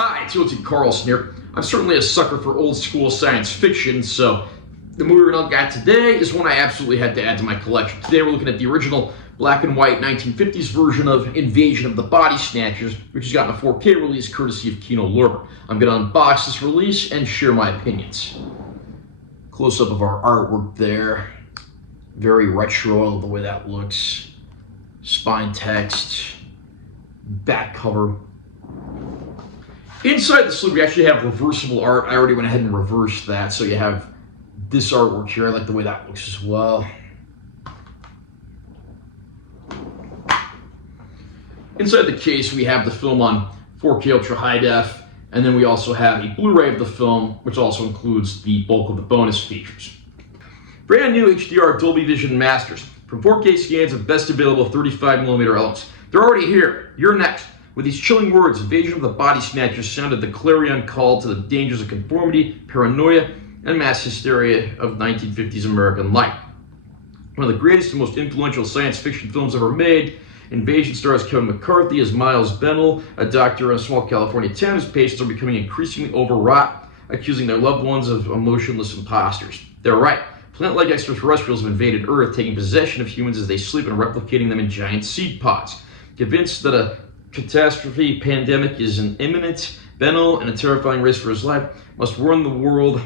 Hi, it's UHD Carlson here. I'm certainly a sucker for old school science fiction, so the movie we're going to get today is one I absolutely had to add to my collection. Today we're looking at the original black and white 1950s version of Invasion of the Body Snatchers, which has gotten a 4K release courtesy of Kino Lorber. I'm going to unbox this release and share my opinions. Close-up of our artwork there. Very retro, I love the way that looks. Spine text. Back cover. Inside the sleeve, we actually have reversible art. I already went ahead and reversed that, so you have this artwork here. I like the way that looks as well. Inside the case, we have the film on 4K Ultra High Def, and then we also have a Blu-ray of the film, which also includes the bulk of the bonus features. Brand new HDR Dolby Vision Masters from 4K scans of best available 35mm elements. They're already here. You're next. With these chilling words, Invasion of the Body Snatchers sounded the clarion call to the dangers of conformity, paranoia, and mass hysteria of 1950s American life. One of the greatest and most influential science fiction films ever made, Invasion stars Kevin McCarthy as Miles Bennell, a doctor in a small California town whose patients are becoming increasingly overwrought, accusing their loved ones of emotionless imposters. They're right. Plant-like extraterrestrials have invaded Earth, taking possession of humans as they sleep and replicating them in giant seed pods. Convinced that a catastrophe pandemic is an imminent, Bennell, in a terrifying race for his life, must warn the world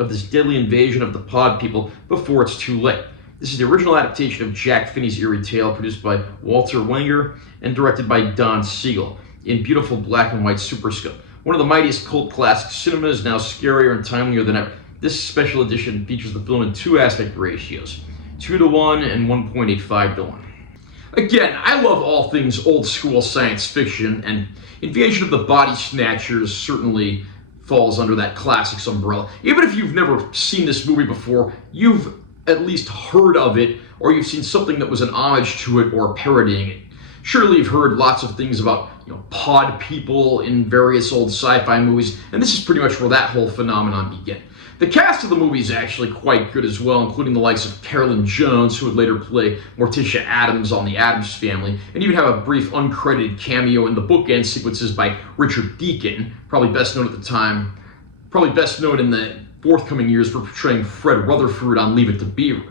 of this deadly invasion of the pod people before it's too late. This is the original adaptation of Jack Finney's eerie tale, produced by Walter Wenger and directed by Don Siegel in beautiful black and white superscope. One of the mightiest cult classic cinema is now scarier and timelier than ever. This special edition features the film in two aspect ratios, 2:1 and 1.85:1. Again, I love all things old school science fiction, and Invasion of the Body Snatchers certainly falls under that classics umbrella. Even if you've never seen this movie before, you've at least heard of it, or you've seen something that was an homage to it or parodying it. Surely you've heard lots of things about, pod people in various old sci-fi movies, and this is pretty much where that whole phenomenon began. The cast of the movie is actually quite good as well, including the likes of Carolyn Jones, who would later play Morticia Addams on The Addams Family, and even have a brief uncredited cameo in the bookend sequences by Richard Deacon, probably best known at the time, probably best known in the forthcoming years for portraying Fred Rutherford on Leave It to Beaver.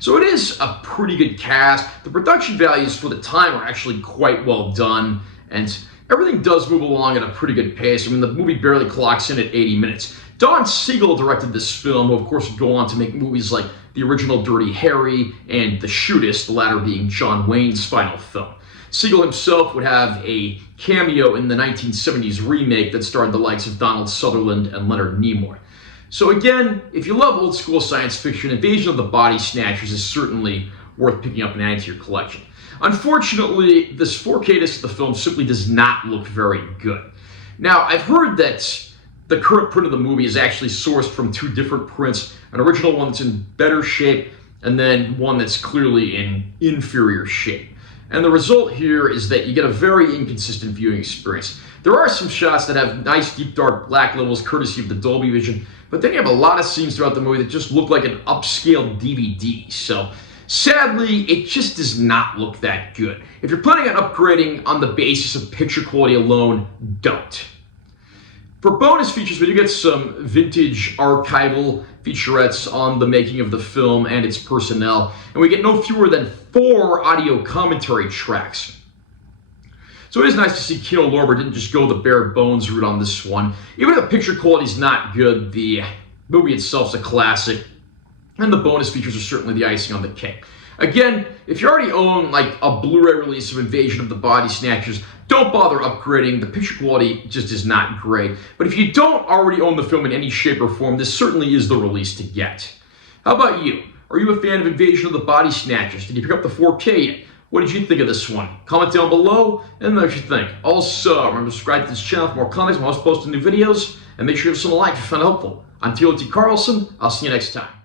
So it is a pretty good cast. The production values for the time are actually quite well done, and everything does move along at a pretty good pace. I mean, the movie barely clocks in at 80 minutes. Don Siegel directed this film, who of course would go on to make movies like the original Dirty Harry and The Shootist, the latter being John Wayne's final film. Siegel himself would have a cameo in the 1970s remake that starred the likes of Donald Sutherland and Leonard Nimoy. So again, if you love old school science fiction, Invasion of the Body Snatchers is certainly worth picking up and adding to your collection. Unfortunately, this 4K disc of the film simply does not look very good. Now, I've heard that the current print of the movie is actually sourced from two different prints, an original one that's in better shape, and then one that's clearly in inferior shape. And the result here is that you get a very inconsistent viewing experience. There are some shots that have nice deep dark black levels courtesy of the Dolby Vision, but then you have a lot of scenes throughout the movie that just look like an upscaled DVD. So sadly, it just does not look that good. If you're planning on upgrading on the basis of picture quality alone, don't. For bonus features, we do get some vintage archival featurettes on the making of the film and its personnel, and we get no fewer than 4 audio commentary tracks. So it is nice to see Kino Lorber didn't just go the bare bones route on this one. Even if the picture quality is not good, the movie itself is a classic, and the bonus features are certainly the icing on the cake. Again, if you already own like a Blu-ray release of Invasion of the Body Snatchers, don't bother upgrading. The picture quality just is not great. But if you don't already own the film in any shape or form, this certainly is the release to get. How about you? Are you a fan of Invasion of the Body Snatchers? Did you pick up the 4K yet? What did you think of this one? Comment down below and let me know what you think. Also, remember to subscribe to this channel for more comics. I'm always posting new videos. And make sure you give us a like if you found it helpful. I'm UHD Carlson. I'll see you next time.